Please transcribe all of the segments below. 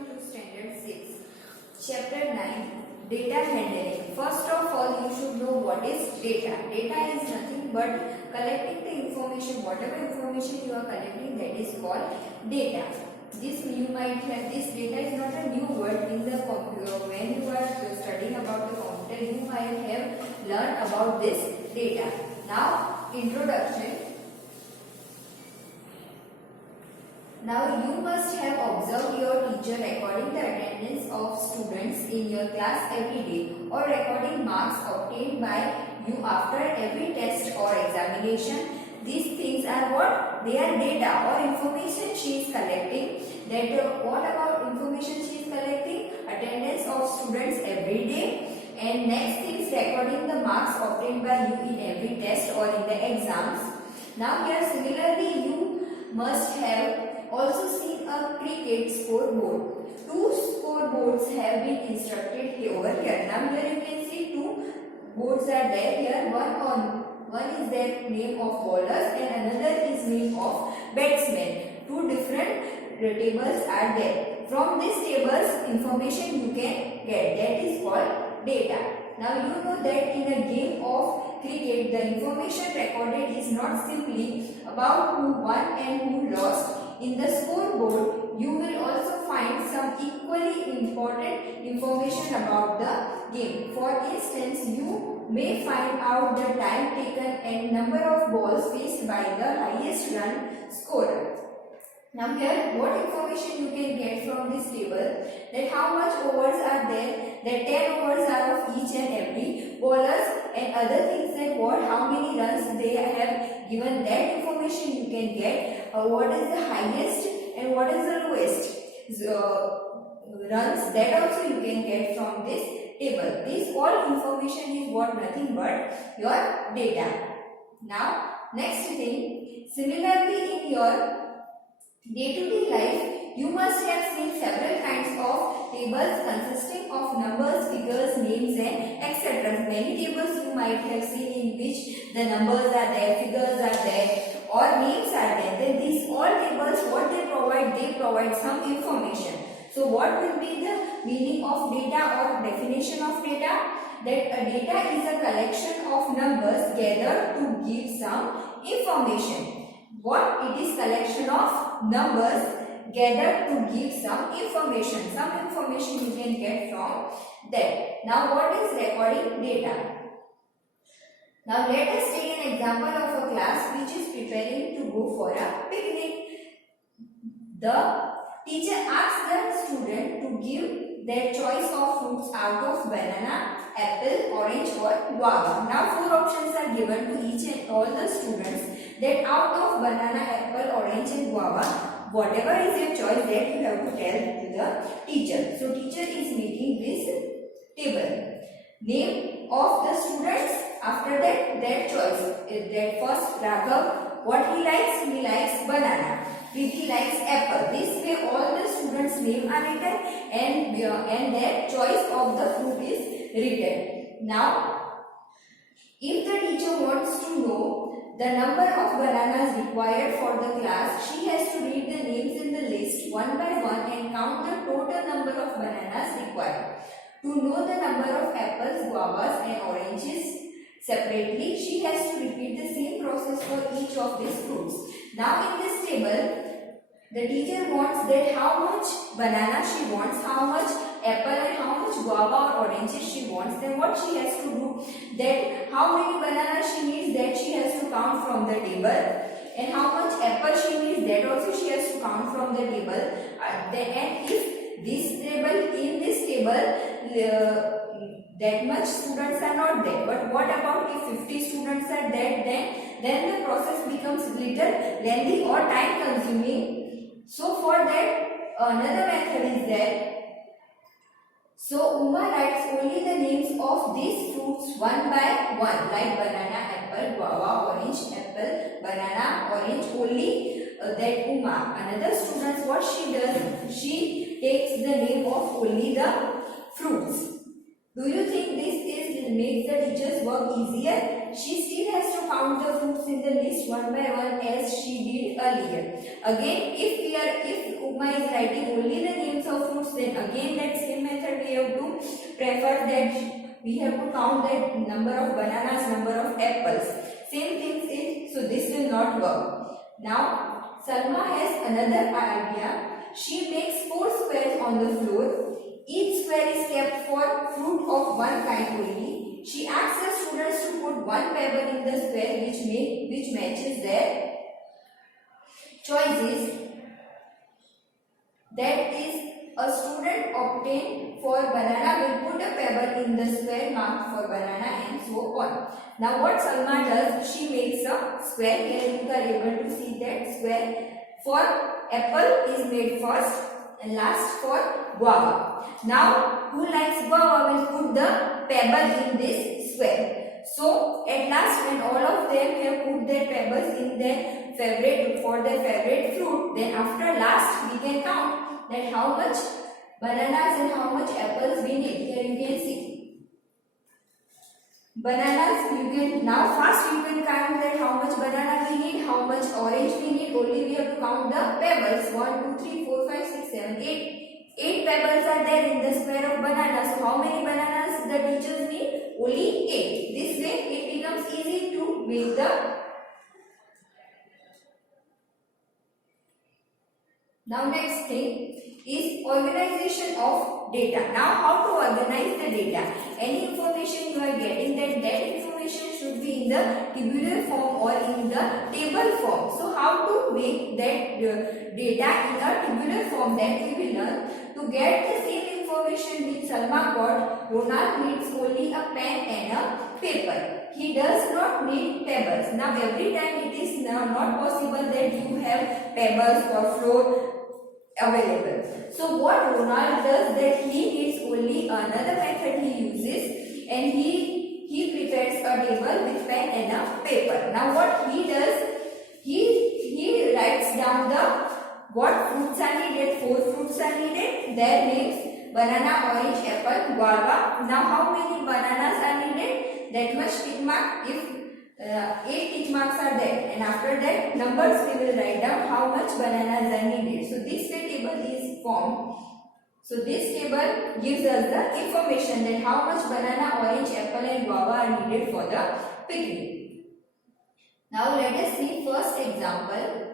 Welcome to Standard 6, Chapter 9, Data Handling. First of all, you should know what is data. Data is nothing but collecting the information, whatever information you are collecting, that is called data. This data is not a new word in the computer. When you are studying about the computer, you might have learned about this data. Now, introduction. Now you must have observed your teacher recording the attendance of students in your class every day or recording marks obtained by you after every test or examination. These things are what? They are data or information she is collecting. What about information she is collecting? Attendance of students every day. And next thing is recording the marks obtained by you in every test or in the exams. Now here similarly you must have also seen a cricket scoreboard. Two scoreboards have been instructed over here. Now here you can see two boards are there. Here one is the name of bowlers and another is name of batsmen. Two different tables are there. From these tables information you can get. That is called data. Now you know that in a game of cricket the information recorded is not simply about who won and who lost. In the scoreboard, you will also find some equally important information about the game. For instance, you may find out the time taken and number of balls faced by the highest run scorer. Now here, what information you can get from this table? That how much overs are there, that 10 overs are of each and every bowlers and other things, that how many runs they have given, that information you can get. What is the highest and what is the lowest runs, that also you can get from this table. This all information is nothing but your data. Now next thing, similarly in your day-to-day life, you must have seen several kinds of tables consisting of numbers, figures, names and etc. Many tables you might have seen in which the numbers are there, figures are there or names are there. Then these all tables, what they provide some information. So what will be the meaning of data or definition of data? That a data is a collection of numbers gathered to give some information. What? It is collection of numbers gathered to give some information. Some information you can get from that. Now what is recording data? Now let us take an example of a class which is preparing to go for a picnic. The teacher asks the student to give their choice of fruits out of banana, apple, orange or guava. Now four options are given to each and all the students, that out of banana, apple, orange and guava, whatever is your choice, that you have to tell to the teacher. So teacher is making this table. Name of the students, after that their choice. That first Raghav, what he likes banana. Preeti likes apple. This way all the students' name are written and their choice of the fruit is written. Now, if the teacher wants to know the number of bananas required for the class, she has to read the names in the list one by one and count the total number of bananas required. To know the number of apples, guavas and oranges separately, she has to repeat the same process for each of these fruits. Now in this table, the teacher wants that how much banana she wants, how much apple and how much guava or oranges she wants. Then what she has to do, that how many bananas she needs, that she has to count from the table, and how much apple she needs, that also she has to count from the table. And if in this table that much students are not there, but what about if 50 students are there, then the process becomes little lengthy or time consuming. So for that another method is there. So Uma writes only the names of these fruits one by one, like banana, apple, guava, orange, apple, banana, orange, only that Uma. Another student, what she does, she takes the name of only the fruits. Do you think this makes the teacher's work easier? she still has to count the fruits in the list one by one as she did earlier. Again, if Uma is writing only the names of fruits, then again that same method we have to prefer that we have to count the number of bananas, number of apples. Same things is, so this will not work. Now Salma has another idea. She makes 4 squares on the floor. Each square is kept for fruit of one kind only. She asks the students to put one pebble in the square which matches their choices. That is, a student obtained for banana will put a pebble in the square marked for banana and so on. Now what Salma does, she makes a square. Here you are able to see that square. For apple is made first and last for guava. Now who likes guava will put the pebble in this square. So at last, when all of them have put their pebbles in their favorite fruit, then after last we can count that how much bananas and how much apples we need. Here you can see bananas. You can now fast you can count that how much banana we need, how much orange we need. Only we have to count the pebbles. 1, 2, 3, 4, 5, 6, 7, 8. 8 pebbles are there in the square of banana. So how many bananas the teachers need? Only 8. This way it becomes easy to make the. Now next thing is organization of data. Now how to organize the data? Any information you are getting, that information should be in the tabular form or in the table form. So how to make that data in a tabular form, that we will learn. To get the same information which Salma got, Ronald needs only a pen and a paper. He does not need pebbles. Now every time it is now not possible that you have pebbles or floor available. So what Ronald does, that he needs only another method he uses, and he prepares a table with pen and a paper. Now what he does, he writes down the what fruits are needed. 4 fruits are needed. Their names: banana, orange, apple, guava. Now how many bananas are needed? That much tick mark. If 8 tick marks are there, and after that numbers we will write down how much bananas are needed. So this way table is formed. So this table gives us the information that how much banana, orange, apple and guava are needed for the picnic. Now let us see first example.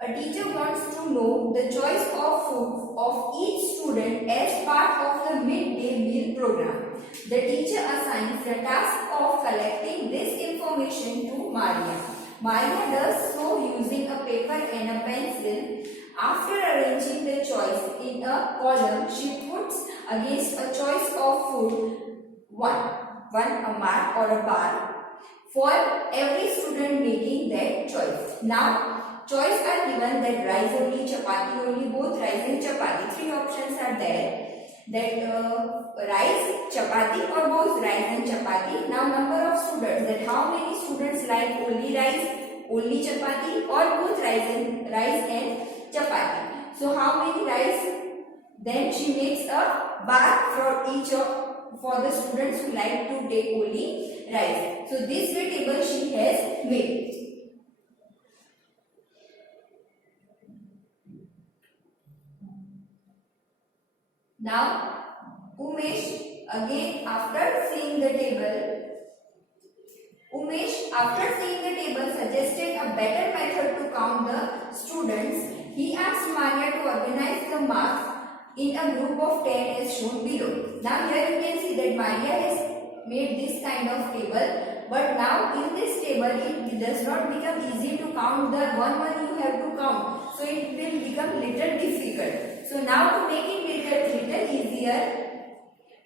A teacher wants to know the choice of food of each student as part of the midday meal program. The teacher assigns the task of collecting this information to Maria. Maria does so using a paper and a pencil. After arranging the choice in a column, she puts against a choice of food a mark or a bar for every student making that choice. Now choice are given that rice only, chapati only, both rice and chapati. 3 options are there. That rice, chapati or both rice and chapati. Now number of students, that how many students like only rice, only chapati or both rice and chapati. So how many rice? Then she makes a bar for each for the students who like to take only rice. So this way table she has made. Now Umesh, again after seeing the table, suggested a better method to count the students. He asked Maria to organize the marks in a group of 10 as shown below. Now here you can see that Maria has made this kind of table, but now in this table it does not become easy to count the one you have to count. So it will become little difficult. So now to make it little easier,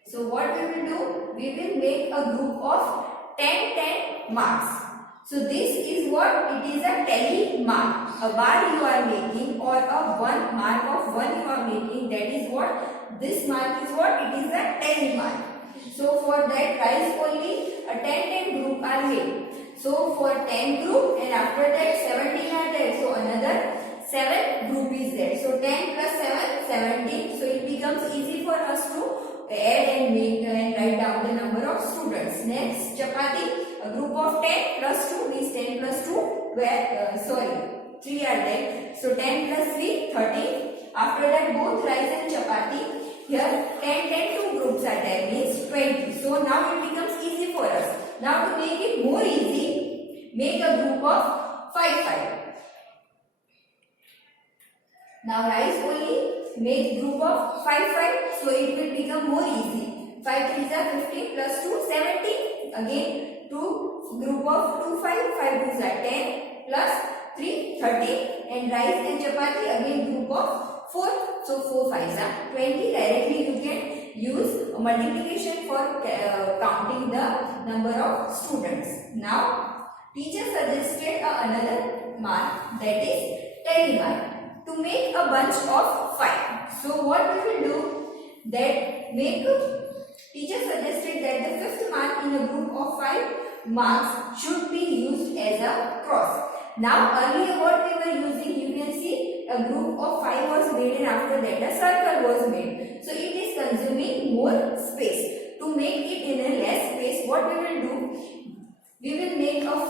so what we will do, we will make a group of 10 marks. So this is what it is, a tally mark. A bar you are making or a one mark of 1 you are making, that is what this mark is, what it is, a tally mark. So for that rice only a 10 group are made. So for 10 group, and after that 17 are there. So another 7 group is there. So 10 plus 7, 17. So it becomes easy for us to add and make and write down down the number of students. Next, chapati, a group of 10 plus 2 means 10 plus 2, where, 3 are there. So 10 plus 3, 13. After that, both rice and chapati. Here 10, 2 groups are there, means 20. So now it becomes easy for us. Now to make it more easy, make a group of 5. Now rice only, make group of 5, so it will become more easy. 5 3s are 15 plus 2, 17. Again 2 group of 2 5, 5 2s are 10 plus 3, 13. And rice and chapati again group of 4, so 4 5s are 20. Directly you can use multiplication for counting the number of students. Now teacher suggested another mark, that is tally mark, to make a bunch of 5. So what we will do, that teacher suggested that the fifth mark in a group of 5 marks should be used as a cross. Now earlier what we were using, you can see a group of 5 was made and after that a circle was made. So it is consuming more space. To make it in a less space, what we will do, we will make a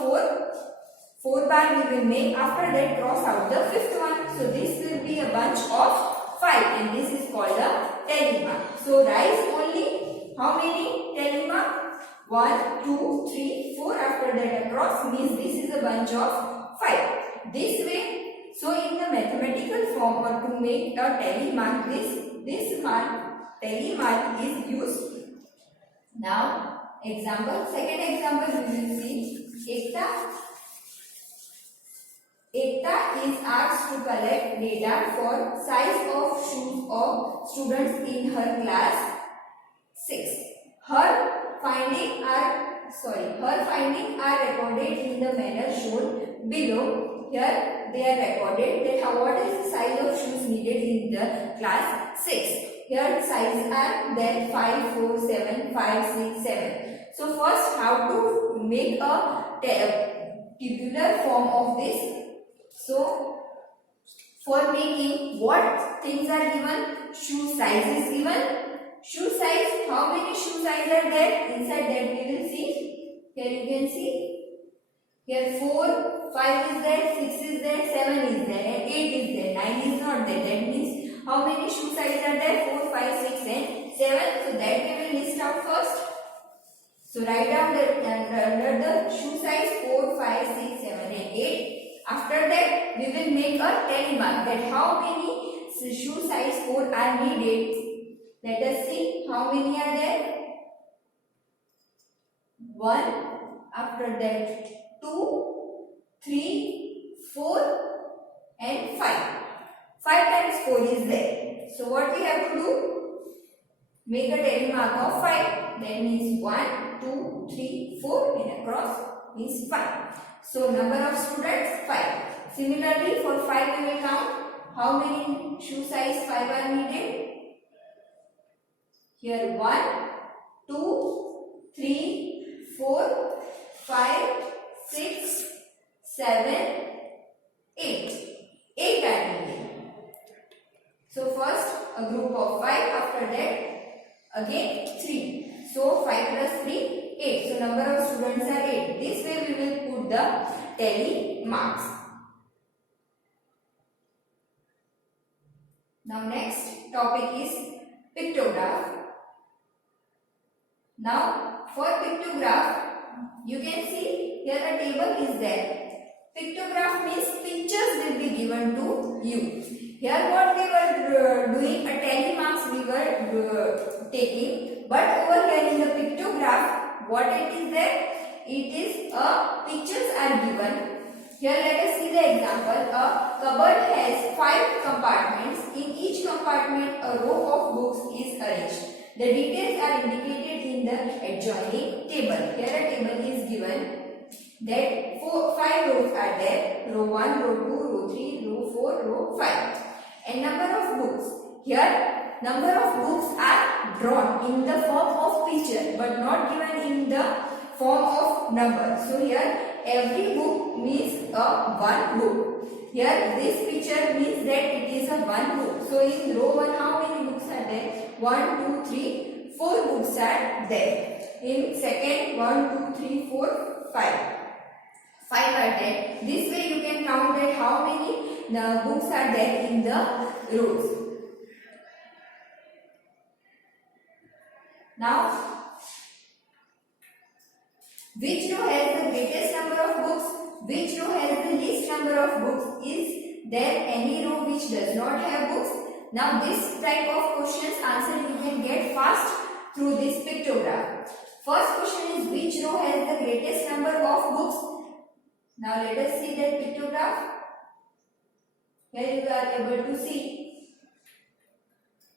4 bar we will make, after that cross out the fifth one. So this will be a bunch of 5 and this is called a tally mark. So rice only, how many tally mark? 1, 2, 3, 4, after that a cross, means this is a bunch of 5. This way, so in the mathematical form, or to make a tally mark, this mark, tally mark is used. Now example, second example we will see. Ekta is asked to collect data for size of shoes of students in her class 6. Her findings are recorded in the manner shown below. Here they are recorded that what is the size of shoes needed in the class 6. Here sizes are there 5, 4, 7, 5, 6, 7. So first, how to make a tabular form of this. So for making, what things are given? Shoe size is given. Shoe size, how many shoe size are there? Inside that we will see. Here you can see. Here 4, 5 is there, 6 is there, 7 is there, and 8 is there. 9 is not there. That means how many shoe size are there? 4, 5, 6 and 7. So that we will list out first. So write down under the shoe size 4, 5, 6, 7 and 8. After that, we will make a tally mark, that how many shoe size 4 are needed. Let us see how many are there. 1, after that 2, 3, 4 and 5. 5 times 4 is there. So what we have to do? Make a tally mark of 5. That means 1, 2, 3, 4 and across means 5. So number of students 5. Similarly for 5 we will count how many shoe size 5 are needed. Here 1, 2, 3, 4, 5, 6, 7, 8. 8 are needed. So first a group of 5, after that again 3. So 5 plus 3, 8. So number of students are 8. This way we will put the tally marks. Now next topic is pictograph. Now for pictograph, you can see here a table is there. Pictograph means pictures will be given to you. Here what we were doing, a tally marks we were taking, but over here in the pictograph, what it is there? It is pictures are given. Here let us see the example. A cupboard has 5 compartments. In each compartment a row of books is arranged. The details are indicated in the adjoining table. Here a table is given that 5 rows are there. Row 1, row 2, row 3, row 4, row 5. And number of books. Here number of books are drawn in the form of picture but not given in the form of number. So here every book means a one book. Here this picture means that it is a one book. So in row 1 how many books are there? 1, 2, 3, 4 books are there. In second, 1, 2, 3, 4, 5. 5 are there. This way you can count that how many books are there in the rows. Now, which row has the greatest number of books? Which row has the least number of books? Is there any row which does not have books? Now, this type of questions answer you can get fast through this pictograph. First question is, which row has the greatest number of books? Now, let us see that pictograph. Here you are able to see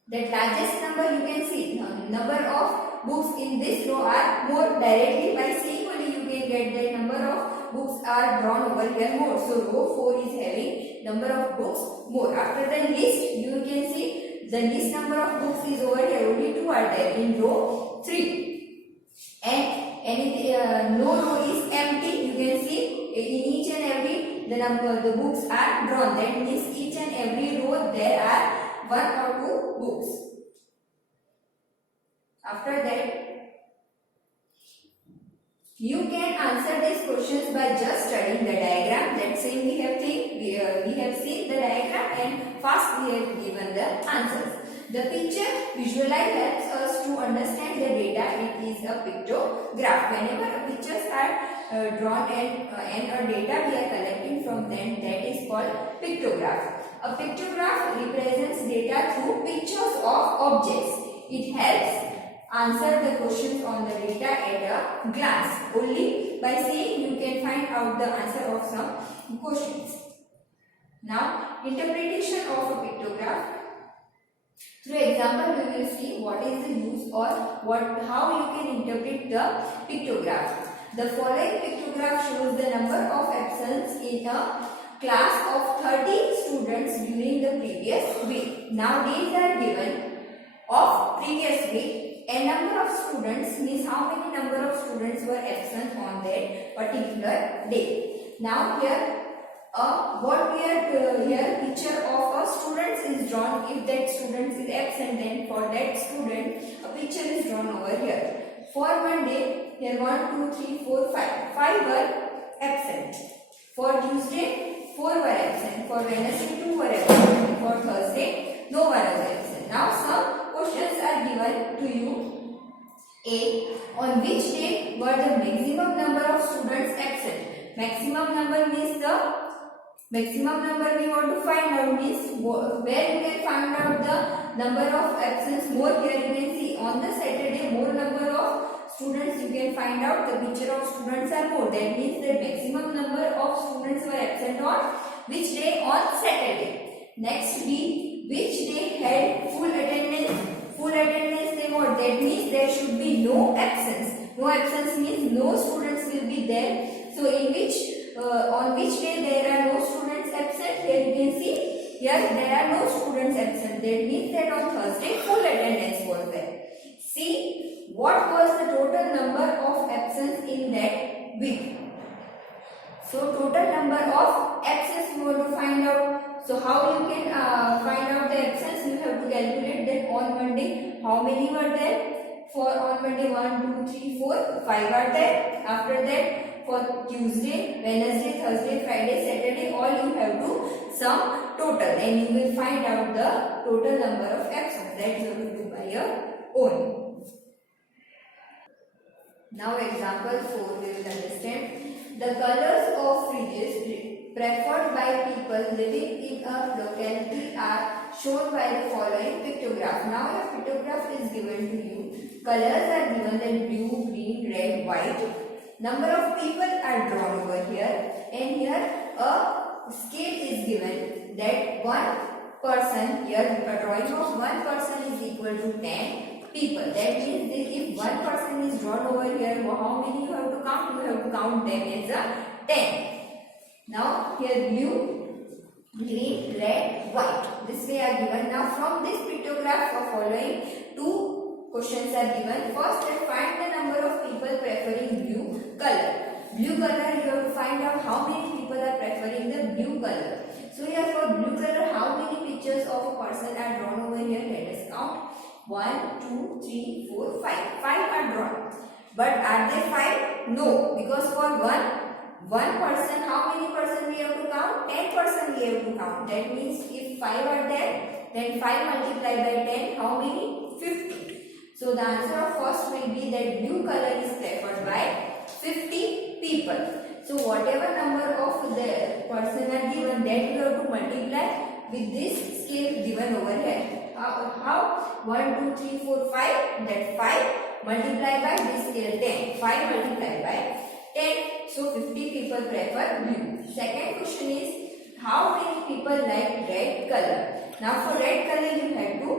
that largest number you can see. Now, number of books in this row are more. Directly by seeing only you can get the number of books are drawn over here more. So, row 4 is having number of books more. After the list, you can see the least number of books is over here. Only 2 are there in row 3. And no row is empty. You can see in each and every the books are drawn. That means each and every row there are 1 or 2 books. After that, you can answer these questions by just studying the diagram. That same we have seen the diagram and fast we have given the answers. The picture visualize helps us to understand the data. It is a pictograph. Whenever pictures are drawn and a data we are collecting from them, that is called pictograph. A pictograph represents data through pictures of objects. It helps answer the questions on the data at a glance. Only by seeing you can find out the answer of some questions. Now, interpretation of a pictograph. Through example, we will see what is the use or how you can interpret the pictograph. The following pictograph shows the number of absence in a class of 30 students during the previous week. Now, these are given of previous week. A number of students means how many number of students were absent on that particular day. Now here what we are here picture of a student is drawn. If that student is absent, then for that student a picture is drawn over here. For one day, here 1, 2, 3, 4, 5. 5 were absent. For Tuesday, 4 were absent. For Wednesday, 2 were absent. For Thursday, no one was absent. Now some questions are given to you. A. On which day were the maximum number of students absent? Maximum number means the maximum number we want to find out means where you can find out the number of absence more. Here you can see on the Saturday more number of students you can find out. The picture of students are more. That means the maximum number of students were absent on which day? On Saturday. Next B. Which day had full attendance? Full attendance they want. That means there should be no absence. No absence means no students will be there. So in which on which day there are no students absent? Here you can see here there are no students absent. That means that on Thursday full attendance was there. See what was the total number of absence in that week. So total number of absence you want to find out. So how you can find out the absence? You have to calculate that on Monday how many were there. For on Monday 1, 2, 3, 4, 5 are there. After that for Tuesday, Wednesday, Thursday, Friday, Saturday, all you have to sum total and you will find out the total number of absence. That you have to do by your own. Now example 4 we will understand. The colors of fridges preferred by people living in a locality are shown by the following pictograph. Now a pictograph is given to you. Colors are given in blue, green, red, white. Number of people are drawn over here and here a scale is given that one person, here a drawing of one person is equal to 10 people. That means that if one person is drawn over here, how many you have to count? You have to count them as a 10. Now here blue, green, red, white. This way are given. Now from this pictograph the following two questions are given. First, find the number of people preferring blue color. Blue color you have to find out how many people are preferring the blue color. So here for blue color, how many pictures of a person are drawn over here? Let us count. 1, 2, 3, 4, 5. 5 are drawn. But are they 5? No, because for one person, how many person we have to count? 10 person we have to count. That means if 5 are there, then 5 multiplied by 10, how many? 50. So the answer of first will be that blue color is preferred by 50 people. So whatever number of the person are given, that you have to multiply with this scale given over here. How? 1, 2, 3, 4, 5. That 5 multiplied by this scale 10. 5 multiplied by 10. So 50 people prefer blue. Second question is, how many people like red color? Now for red color you have to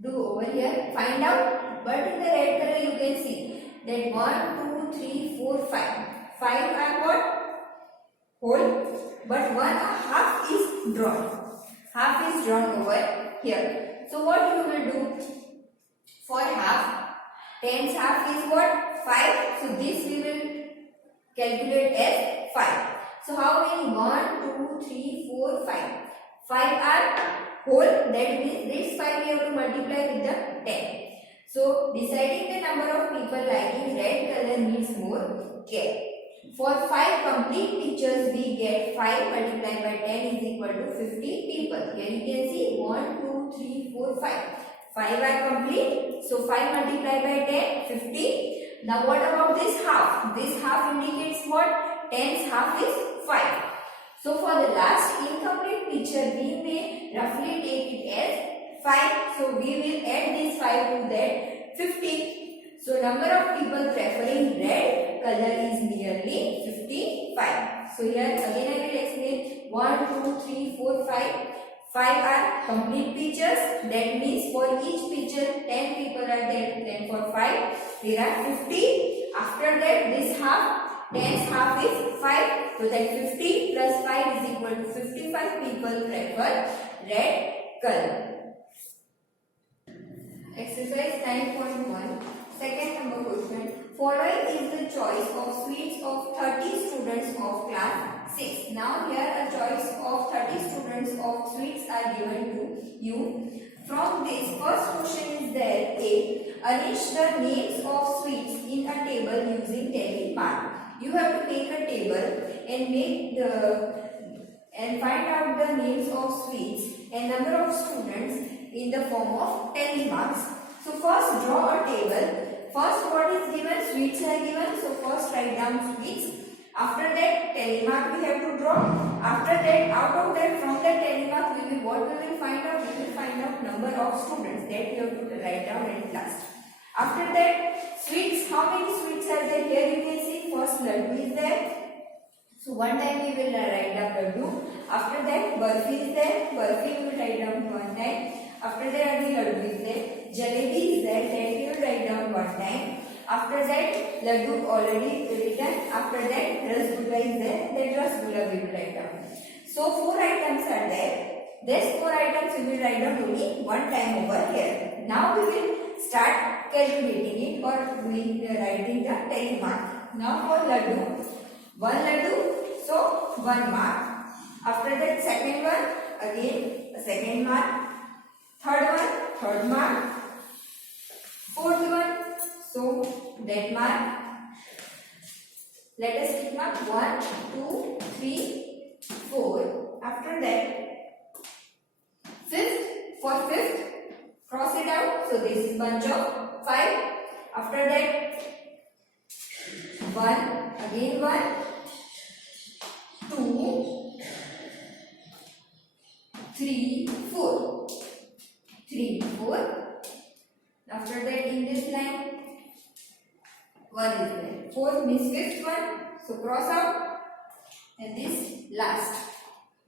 do over here, find out. But in the red color you can see that 1, 2, 3, 4, 5. 5 are what? Whole. But 1/2 is drawn. Half is drawn over here. So what you will do? For half, 10's half is what? 5. So this we will calculate as 5. So how many? 1, 2, 3, 4, 5. 5 are whole. That means this 5 we have to multiply with the 10. So deciding the number of people liking red color needs more care. For 5 complete pictures we get 5 multiplied by 10 is equal to 50 people. Here you can see 1, 2, 3, 4, 5. 5 are complete. So 5 multiplied by 10, 50. Now what about this half? This half indicates what? 10's half is 5. So for the last incomplete picture we may roughly take it as 5. So we will add this 5 to that 50. So number of people preferring red color is nearly 55. So here again I will explain. 1, 2, 3, 4, 5. 5 are complete pictures. That means for each picture 10 people are there. Then for 5 there are 50. After that this half, 10's half is 5. So that 50 plus 5 is equal to 55 people prefer red color. Exercise 9.1. Second number question. Following is the choice of sweets of 30 students of class 6. Now here a choice of 30 students of sweets are given to you. From this first question is there A. Arrange the names of sweets in a table using tally mark. You have to make a table and find out the names of sweets and number of students in the form of tally marks. So first draw a table. First what is given? Sweets are given. So first write down sweets. After that tally mark we have to draw. After that, out of that, from that tally mark we will find out? We will find out number of students that we have to write down at last. After that, sweets, how many sweets are there? Here you can see first laddu is there. So one time we will write down laddu. After that burfi is there. Burfi we will write down one time. After that again laddu is there. Jalebi is there. That we will write down one time. After that laddu already written. After that rasgulla is there. That rasgulla we will write down. So 4 items are there. These 4 items we will write down only one time over here. Now we will start calculating it or writing the tally mark. Now for laddu, 1 laddu, so 1 mark. After that second one, again a second mark. Third one, third mark. Fourth one, so that mark. Let us tick mark 1, 2, 3, 4. After that, fifth, for fifth, cross it out. So this is bunch of 5. After that 1, again 1, 2, 3, 4. 3, 4. After that in this line 1 is there. 4 means fifth one. So cross out. And this last.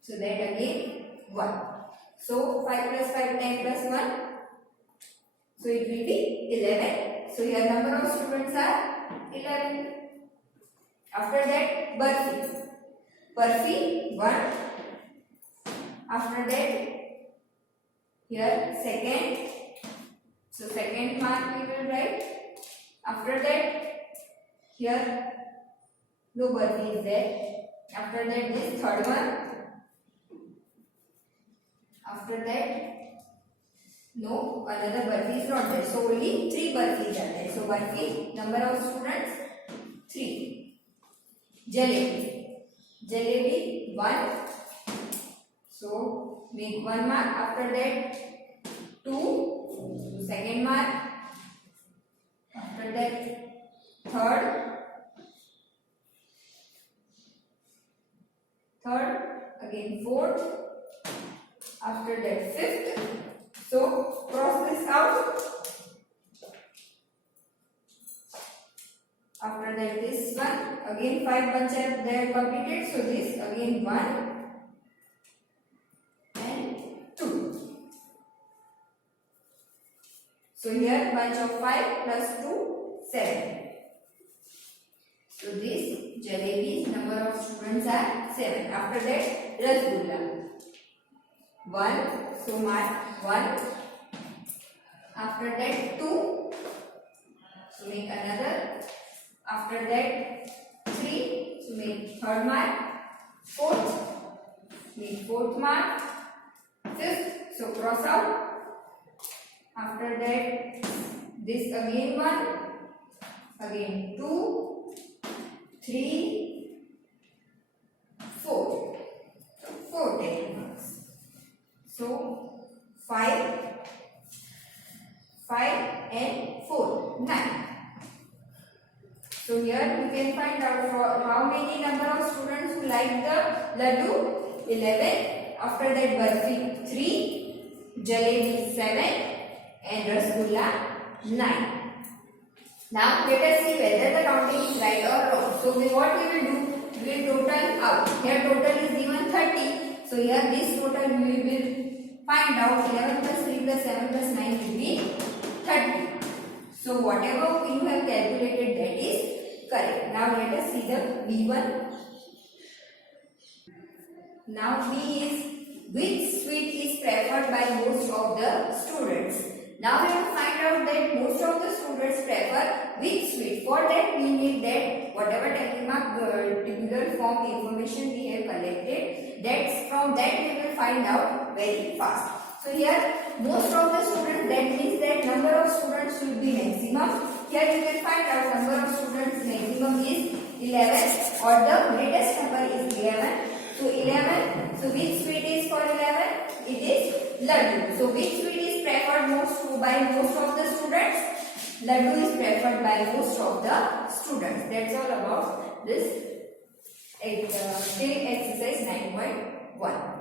So that again 1. So 5 plus 5, 10 plus 1. So it will be 11. So your number of students are 11. After that burfi. Burfi 1. After that here second. So second mark we will write. After that here no burfi is there. After that this third one. After that No, another burfi is not there. So only 3 burfis are there. So burfi, number of students 3. Jalebi. Jalebi 1. So make 1 mark. After that 2. So second mark. After that third. Again fourth. After that fifth. So cross this out. After that this one. Again 5 bunches they are completed. So this again 1 and 2. So here bunch of 5 plus 2, 7. So this jalebi's number of students are 7. After that rasgulla 1. So mark 1. After that 2. So make another. After that 3. So make third mark. 4th. Make 4th mark. 5th. So cross out. After that this again 1. Again 2. 3. 4. So 4 10 marks. So 5 and 4 9. So here you can find out for how many number of students who like the laddu. 11. After that burfi 3, jalebi 7 and rasgulla 9. Now let us see whether the counting is right or wrong. So what we will do? We will total out. Here total is given 30. So here this total we will find out 11 plus 3 plus 7 plus 9 will be 30. So whatever you have calculated that is correct. Now let us see the B1. Now B is which sweet is preferred by most of the students. Now we have to find out that most of the students prefer which sweet. For that we need that whatever tabular form information we have collected, that's from that we will find out very fast. So here most of the students, that means that number of students should be maximum. Here you can find out number of students maximum is 11 or the greatest number is 11. So 11. So which sweet is for 11? It is laddu. So which sweet is preferred by most of the students? Laddu is preferred by most of the students. That's all about this exercise 9.1.